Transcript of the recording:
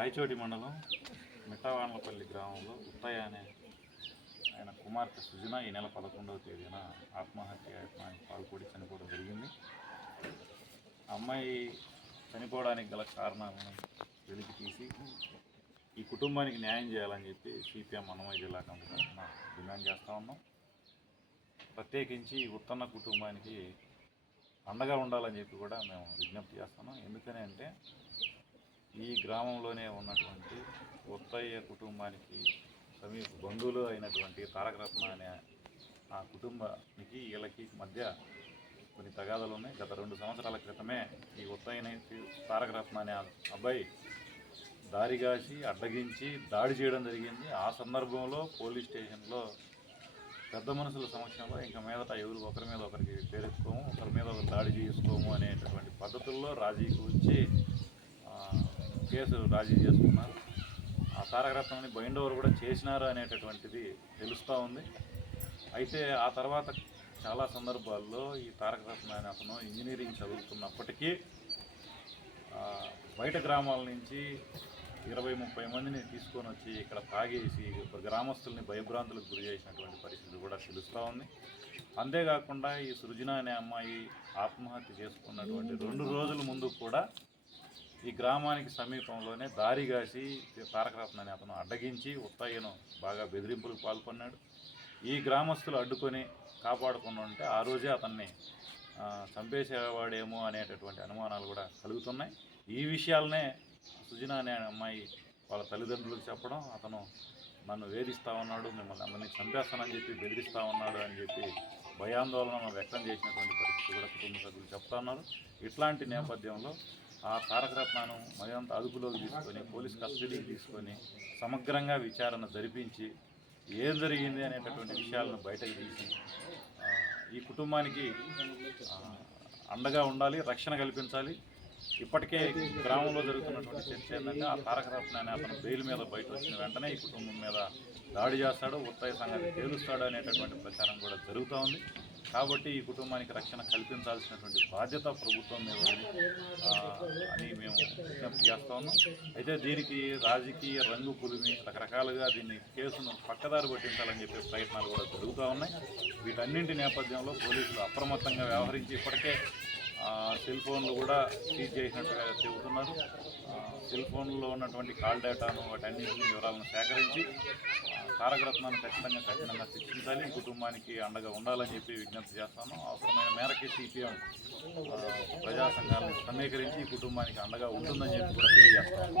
రాయచోటి మండలం మిట్టవానలపల్లి గ్రామంలో ఉత్తయ్య అనే ఆయన కుమార్తె సుజన ఈ నెల పదకొండవ తేదీన ఆత్మహత్య యత్నానికి పాల్పడి చనిపోవడం జరిగింది. అమ్మాయి చనిపోవడానికి గల కారణాలను వెలికి తీసి ఈ కుటుంబానికి న్యాయం చేయాలని చెప్పి సిపిఎం అన్నమయ్య జిల్లా కమిటీ తరఫున డిమాండ్ చేస్తూ ఉన్నాం. ప్రత్యేకించి ఉత్తన్న కుటుంబానికి అండగా ఉండాలని చెప్పి కూడా మేము విజ్ఞప్తి చేస్తున్నాం. ఎందుకని అంటే ఈ గ్రామంలోనే ఉన్నటువంటి ఉత్తయ్య కుటుంబానికి సమీప బంధువులు అయినటువంటి తారకరత్న అనే ఆ కుటుంబానికి వీళ్ళకి మధ్య కొన్ని తగాదాలు ఉన్నాయి. గత రెండు సంవత్సరాల క్రితమే ఈ ఉత్తయ్యని తారకరత్న అనే అబ్బాయి దారిగాసి అడ్డగించి దాడి చేయడం జరిగింది. ఆ సందర్భంలో పోలీస్ స్టేషన్లో పెద్ద మనుషుల సమక్షంలో ఇంకా మీదట ఎవరు ఒకరి మీద ఒకరికి పేరెత్తుకోము ఒకరి మీద ఒకరు దాడి చేసుకోము అనేటటువంటి పద్ధతుల్లో రాజీకి వచ్చి కేసు రాజీ చేసుకున్నారు. ఆ తారకరత్నాన్ని బైండ్ ఓవర్ కూడా చేసినారు అనేటటువంటిది తెలుస్తూ ఉంది. అయితే ఆ తర్వాత చాలా సందర్భాల్లో ఈ తారకరత్న అనే అతను ఇంజనీరింగ్ చదువుతున్నప్పటికీ బయట గ్రామాల నుంచి ఇరవై ముప్పై మందిని తీసుకొని వచ్చి ఇక్కడ తాగేసి గ్రామస్తుల్ని భయభ్రాంతులకు గురి చేసినటువంటి పరిస్థితి కూడా తెలుస్తూ ఉంది. అంతేకాకుండా ఈ సృజన అనే అమ్మాయి ఆత్మహత్య చేసుకున్నటువంటి రెండు రోజుల ముందు కూడా ఈ గ్రామానికి సమీపంలోనే దారిగాసి తారకరత్న అనే అతను అడ్డగించి ఉత్తయ్యను బాగా బెదిరింపులకు పాల్పడినాడు ఈ గ్రామస్తులు అడ్డుకొని కాపాడుకుని ఉంటే ఆ రోజే అతన్ని చంపేసేవాడేమో అనేటటువంటి అనుమానాలు కూడా కలుగుతున్నాయి. ఈ విషయాలనే సుజన అనే అమ్మాయి వాళ్ళ తల్లిదండ్రులకు చెప్పడం అతను నన్ను వేధిస్తా ఉన్నాడు మిమ్మల్ని అందరినీ చంపేస్తానని చెప్పి బెదిరిస్తా ఉన్నాడు అని చెప్పి భయాందోళన వ్యక్తం చేసినటువంటి పరిస్థితి కూడా కుటుంబ సభ్యులు చెప్తా ఉన్నారు. ఇట్లాంటి నేపథ్యంలో ఆ తారకరత్నాను మరింత అదుపులోకి తీసుకొని పోలీస్ కస్టడీకి తీసుకొని సమగ్రంగా విచారణ జరిపించి ఏం జరిగింది అనేటటువంటి విషయాలను బయటకు తీసి ఈ కుటుంబానికి అండగా ఉండాలి రక్షణ కల్పించాలి. ఇప్పటికే గ్రామంలో జరుగుతున్నటువంటి చర్చ ఏంటంటే ఆ తారకరత్న అనే అతను బెయిల్ మీద బయట వచ్చిన వెంటనే ఈ కుటుంబం మీద దాడి చేస్తాడు ఉత్తయ సంగతి తేలుస్తాడు అనేటటువంటి ప్రచారం కూడా జరుగుతూ ఉంది. కాబట్టి ఈ కుటుంబానికి రక్షణ కల్పించాల్సినటువంటి బాధ్యత ప్రభుత్వం మీద అని మేము విజ్ఞప్తి చేస్తా ఉన్నాం. అయితే దీనికి రాజకీయ రంగు పులిమి రకరకాలుగా దీన్ని కేసును పక్కదారి పట్టించాలని చెప్పే ప్రయత్నాలు కూడా జరుగుతూ ఉన్నాయి. వీటన్నింటి నేపథ్యంలో పోలీసులు అప్రమత్తంగా వ్యవహరించి ఇప్పటికే సెల్ ఫోన్లు కూడా సీజ్ చేసినట్టుగా చెబుతున్నారు. సెల్ ఫోన్లో ఉన్నటువంటి కాల్ డేటాను వాటన్నింటిని వివరాలను సేకరించి తారకరత్నాన్ని ఖచ్చితంగా కఠినంగా శిక్షించాలి కుటుంబానికి అండగా ఉండాలని చెప్పి విజ్ఞప్తి చేస్తాను. అవసరమైన మేరకి సిపిఎం ప్రజా సంఘాలను సమీకరించి కుటుంబానికి అండగా ఉంటుందని చెప్పి కూడా తెలియజేస్తాను.